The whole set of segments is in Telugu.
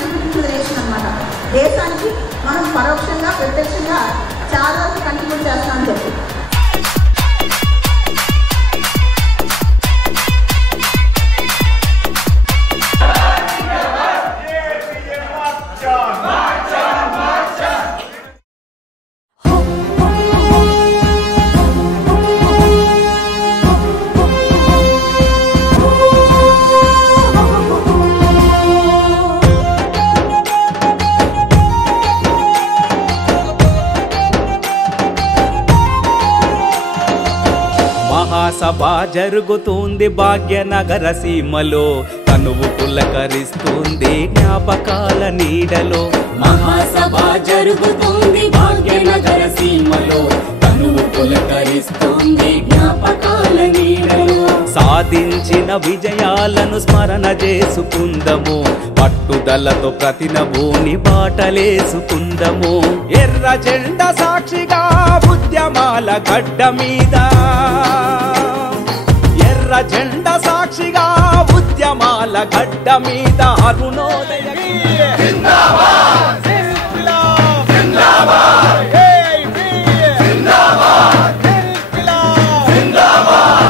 కంట్రిబ్యూషన్ అన్నమాట. దేశానికి మనం పరోక్షంగా ప్రత్యక్షంగా చాలా వరకు కంట్రిబ్యూట్ చేస్తామని చెప్పి మహాసభ జరుగుతుంది భాగ్యనగర సీమలో, తనువు పులకరిస్తుంది జ్ఞాపకాల నీడలో. మహాసభ జరుగుతుంది భాగ్యనగర సీమలో, తనువు పులకరిస్తుంది జ్ఞాపకాల నీడలో. సాధించిన విజయాలను స్మరణ చేసుకుందము, పట్టుదలతో ప్రతి నభూని బాటలేసుకుందము. ఎర్ర జెండా సాక్షిగా ఉద్యమాల గడ్డ మీద, ఎర్ర జెండా సాక్షిగా ఉద్యమాల గడ్డ మీద అరుణోదయ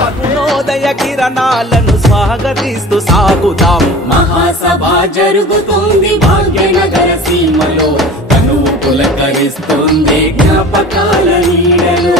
అరుణోదయ కిరణాలను స్వాగతిస్తూ సాగుదాం. మహాసభ జరుగుతుంది భాగ్యనగర సీమలో, తనువు పులకరిస్తుంది జ్ఞాపకాల నీడలో.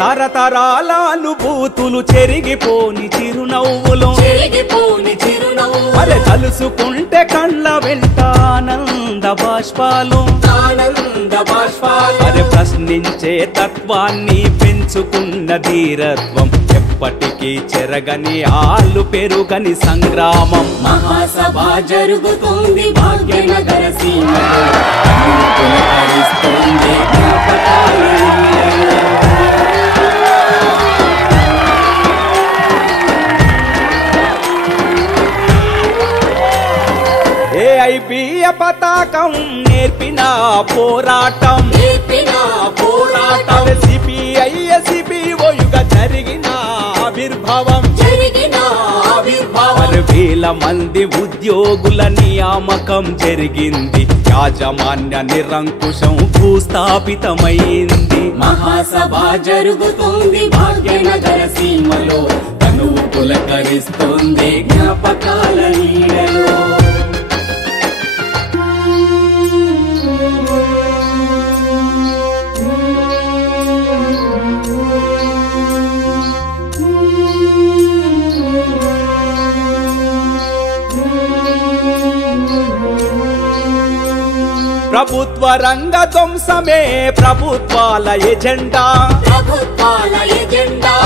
తరతరాల అనుభూతులు చెరిగిపోని చిరునవ్వులు, అరే తలుసుకుంటే కళ్ళ వెంట ఆనంద బాష్పాలు, అరే ప్రశ్నించే తత్వాన్ని పెంచుకున్న ధీరత్వం, ఎప్పటికీ చెరగని ఆలు పెరుగని సంగ్రామం. మహాసభ జరుగుతుంది భాగ్యనగర సీమలో, పులకరిస్తుంది జ్ఞాపకాల నీడలో. ఏఐబిఏ పతాకం నేర్పిన పోరాటం, సిపిఐ సిపిఓయుగా జరిగిన ఆవిర్భావం, వేల మంది ఉద్యోగుల నియామకం జరిగింది, యాజమాన్య నిరంకుశం భూస్థాపితమైంది. మహాసభ జరుగుతుంది భాగ్యనగర సీమలో, తనువు పులకరిస్తుంది జ్ఞాపకాల నీడలో. ప్రభుత్వ రంగ ధ్వంసమే ప్రభుత్వాల ఎజెండా,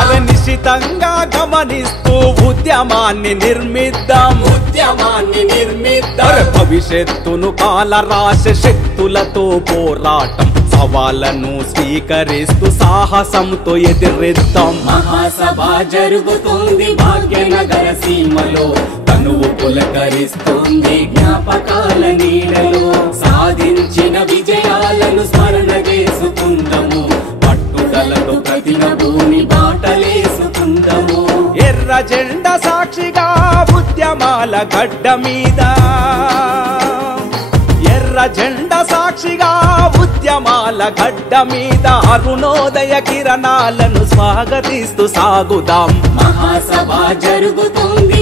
అవి నిశితంగా గమనిస్తూ ఉద్యమాన్ని నిర్మిద్దాం. భవిష్యత్తును కాలరాశ శక్తులతో పోరాటం, సవాళ్లను స్వీకరిస్తూ సాహసంతో ఎదిరిద్దాం. మహాసభ జరుగుతుంది భాగ్యనగర సీమలో, తనువు పులకరిస్తుంది జ్ఞాపకాల నీడలో. సాధించిన విజయాలను స్మరణ చేసుకుందాము, పట్టుదలతో ప్రతి నభూని బాటలేసుకుందాము. ఎర్ర జెండా సాక్షిగా ఉద్యమాల గడ్డ మీద, ఎర్ర జెండా సాక్షిగా ఉద్యమాల గడ్డ మీద అరుణోదయ కిరణాలను స్వాగతిస్తూ సాగుదాం. మహాసభ జరుగుతుంది